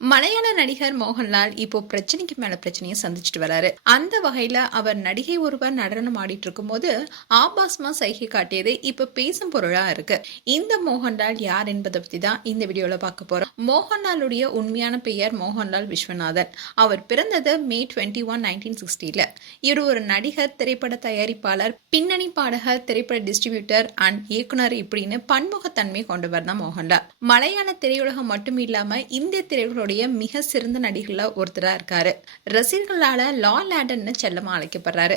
மலையாள நடிகர் மோகன்லால் இப்போ பிரச்சனைக்கு மேல பிரச்சனையை சந்திச்சுட்டு வராரு. அந்த வகையில அவர் நடிகை ஒருவர் நடனம் ஆடிட்டு இருக்கும்போது ஆபாஸ்மா சைகை காட்டியது இப்ப பேசும் பொருளா இருக்கு. இந்த மோகன்லால் யார் என்பதை பத்தி தான் இந்த வீடியோல பார்க்க போறோம். மோகன்லாலுடைய உண்மையான பெயர் மோகன்லால் விஸ்வநாதன். அவர் பிறந்தது மே டுவெண்ட்டி ஒன் நைன்டீன் சிக்ஸ்டில. இவர் ஒரு நடிகர் திரைப்பட தயாரிப்பாளர் பின்னணி பாடகர் திரைப்பட டிஸ்ட்ரிபியூட்டர் அண்ட் இயக்குனர் இப்படின்னு பன்முகத்தன்மை கொண்டவர் தான் மோகன்லால். மலையாள திரையுலகம் மட்டும் இல்லாம இந்திய திரையுலகுடைய மிக சிறந்த நடிகர்கள ஒருத்தரா இருக்காரு. ரசிகர்களால லா லேடன்னு செல்லமா அழைக்கப்படுறாரு.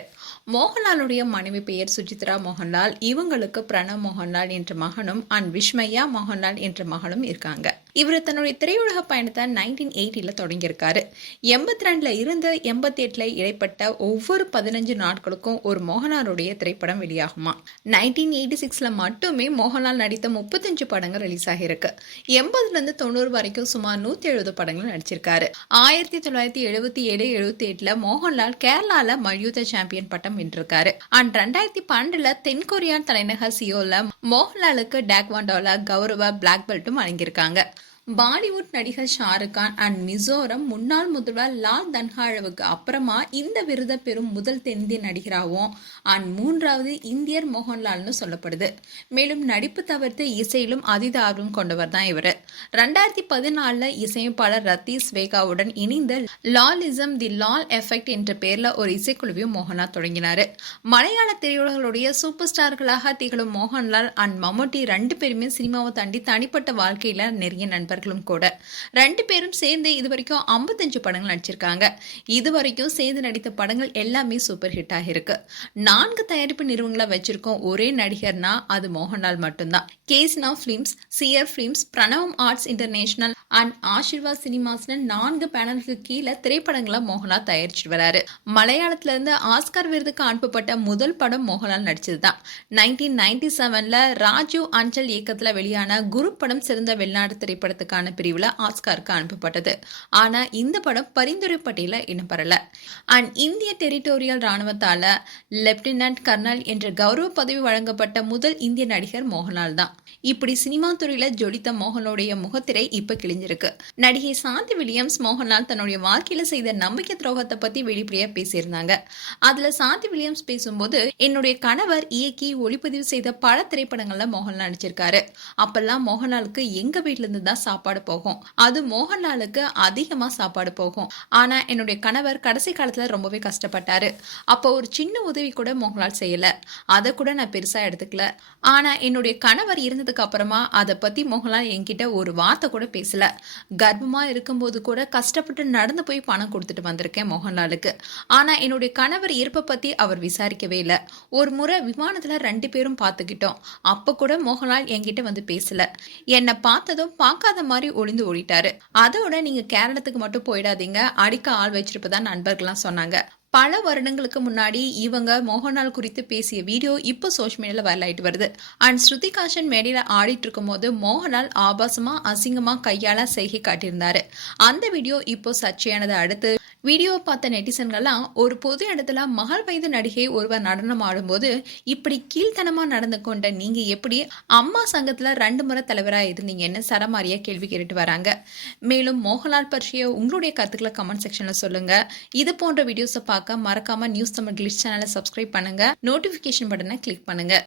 மோகன்லாலுடைய மனைவி பெயர் சுஜித்ரா மோகன்லால் இவங்களுக்கு பிரணவ் மோகன்லால் என்ற மகனும் அண்ட் விஷ்மையா மோகன்லால் என்ற மகளும் இருக்காங்க. இவர் தன்னுடைய திரையுலக பயணத்தை நைன்டீன் எயிட்டியில் தொடங்கியிருக்காரு. எண்பத்தி ரெண்டில் இருந்து எண்பத்தி எட்டில் இடைப்பட்ட ஒவ்வொரு பதினஞ்சு நாட்களுக்கும் ஒரு மோகனாருடைய திரைப்படம் வெளியாகுமா. நைன்டீன் எயிட்டி சிக்ஸில் மட்டுமே மோகன்லால் நடித்த முப்பத்தஞ்சு படங்கள் ரிலீஸ் ஆகியிருக்கு. எண்பதுலேருந்து தொண்ணூறு வரைக்கும் சுமார் நூற்றி எழுபது படங்கள் நடிச்சிருக்காரு. ஆயிரத்தி தொள்ளாயிரத்தி எழுபத்தி ஏழு எழுபத்தி எட்டில் மோகன்லால் கேரளாவில் மல்யுத்த சாம்பியன் பட்டம் வென்றிருக்காரு. அண்ட் ரெண்டாயிரத்தி பன்னெண்டில் தென்கொரியா தலைநகர் சியோலில் மோகன்லாலுக்கு டேக்வாண்டோவில் கௌரவ பிளாக் பெல்ட்டும் வழங்கியிருக்காங்க. பாலிவுட் நடிகர் ஷாருக் கான் அண்ட் மிசோரம் முன்னாள் முதல்வர் லால் தன்ஹாழவுக்கு அப்புறமா இந்த விருதை பெறும் முதல் தென்னிந்திய நடிகராகவும் அண்ட் மூன்றாவது இந்தியர் மோகன்லால்னு சொல்லப்படுது. மேலும் நடிப்பு தவிர்த்து இசையிலும் அதீத ஆர்வம் கொண்டவர் தான் இவர். ரெண்டாயிரத்தி பதினாலில் இசையமைப்பாளர் ரத்தீஸ் வேகாவுடன் இணைந்த லாலிசம் தி லால் எஃபெக்ட் என்ற பெயரில் ஒரு இசைக்குழுவையும் மோகன்லால் தொடங்கினார். மலையாள திரையுலகளுடைய சூப்பர் ஸ்டார்களாக திகழும் மோகன்லால் அண்ட் மம்முட்டி ரெண்டு பேருமே சினிமாவை தாண்டி தனிப்பட்ட வாழ்க்கையில் நிறைய நண்பர்களும் கூட. ரெண்டு பேரும் சேர்ந்து இது வரைக்கும் ஐம்பத்தஞ்சு படங்கள் நடிச்சிருக்காங்க. இது வரைக்கும் சேர்ந்து நடித்த படங்கள் எல்லாமே சூப்பர் ஹிட் ஆகிருக்கு நான்கு தயாரிப்பு நிறுவனங்களை வச்சிருக்கோம் ஒரே நடிகர்னா அது மோகன்லால் மட்டும்தான். கேஸ்னா films CR films Pranavam arts international and Aashirvad சினிமாஸ்னு நான்கு பேனலுக்கு கீழே திரைப்படங்களை மோகன்லால் தயாரிச்சிட்டு வராரு. மலையாளத்துல இருந்து ஆஸ்கார் விருதுக்கு அனுப்பப்பட்ட முதல் படம் மோகன்லால் நடிச்சதுதான். நைன்டீன் நைன்டி செவன்ல ராஜீவ் அஞ்சல் இயக்கத்துல வெளியான குரு படம் சிறந்த வெளிநாடு படத்துக்கான பிரிவில் ஆஸ்காருக்கு அனுப்பப்பட்டது. ஆனால் இந்த படம் பரிந்துரை பட்டியல இடம்பெறல அண்ட் இந்திய டெரிட்டோரியல் ராணுவத்தால் லெப்டினன்ட் கர்னல் என்ற கௌரவ பதவி வழங்கப்பட்ட முதல் இந்திய நடிகர் மோகன்லால் தான். இப்படி சினிமா துறையில ஜொலித்த மோகனுடைய முகத்திரை இப்ப கிழிஞ்சிருக்கு. நடிகை சாந்தி வில்லியம்ஸ் மோகன்லால் தன்னுடைய வாழ்க்கையில செய்த நம்பிக்கை துரோகத்தை பத்தி வெளிப்படையா பேசியிருந்தாங்க. அதுல சாந்தி வில்லியம்ஸ் பேசும்போது என்னுடைய கணவர் இயக்கி ஒளிப்பதிவு செய்த பல திரைப்படங்கள்ல மோகன்லால் நடிச்சிருக்காரு. அப்பெல்லாம் மோகன்லாலுக்கு எங்க வீட்ல இருந்து தான் சாப்பாடு போகும். அது மோகன்லாலுக்கு அதிகமா சாப்பாடு போகும். ஆனா என்னுடைய கணவர் கடைசி காலத்துல ரொம்பவே கஷ்டப்பட்டாரு. அப்போ ஒரு சின்ன உதவி கூட மோகன்லால் செய்யல. அதை கூட நான் பெருசா எடுத்துக்கல. ஆனா என்னுடைய கணவர் இருந்ததுக்கு அப்புறமா அதை பத்தி மோகன்லால் என்கிட்ட ஒரு வார்த்தை கூட பேசல. கர்ப்பமா இருக்கும்போது கூட கஷ்டப்பட்டு நடந்து போய் பணம் கொடுத்துட்டு வந்திருக்கேன் மோகன்லாலுக்கு. ஆனா என்னுடைய கணவர் இருப்பை பத்தி அவர் விசாரிக்கவே இல்லை. ஒரு முறை விமானத்துல ரெண்டு பேரும் பார்த்துக்கிட்டோம் அப்ப கூட மோகன்லால் என்கிட்ட வந்து பேசல. என்னை பார்த்ததும் பார்க்காத மாதிரி ஒளிந்து ஓடிட்டாரு. அதோட நீங்க கேரளத்துக்கு மட்டும் போயிடாதீங்க. அடிக்க ஆள் வச்சிருப்பதா நண்பர்கள்லாம் சொன்னாங்க. பல வருடங்களுக்கு முன்னாடி இவங்க மோகன்லால் குறித்து பேசிய வீடியோ இப்போ சோஷியல் மீடியாவில் வரலாயிட்டு வருது. அண்ட் ஸ்ருதிகாஷன் மேடையில் ஆடிட்டு இருக்கும்போது மோகன்லால் ஆபாசமா அசிங்கமா கையால செய்கை காட்டியிருந்தாரு. அந்த வீடியோ இப்போ சர்ச்சையானதை அடுத்து வீடியோ பார்த்த நெட்டிசன்கள்லாம் ஒரு பொது இடத்துல மகள் வயது நடிகை ஒருவர் நடனம் ஆடும்போது இப்படி கீழ்த்தனமா நடந்து கொண்ட நீங்க எப்படி அம்மா சங்கத்துல ரெண்டு முறை தலைவரா இருந்தீங்கன்னு சரமாரியா கேள்வி கேட்டுட்டு வராங்க. மேலும் மோகன்லால் பற்றிய உங்களுடைய கருத்துக்களை கமெண்ட் செக்ஷன்ல சொல்லுங்க. இது போன்ற வீடியோஸை பார்க்க மறக்காம நியூஸ் தமிழ் கிளிச் சேனலை சப்ஸ்கிரைப் பண்ணுங்க. நோட்டிபிகேஷன் பட்டனை கிளிக் பண்ணுங்க.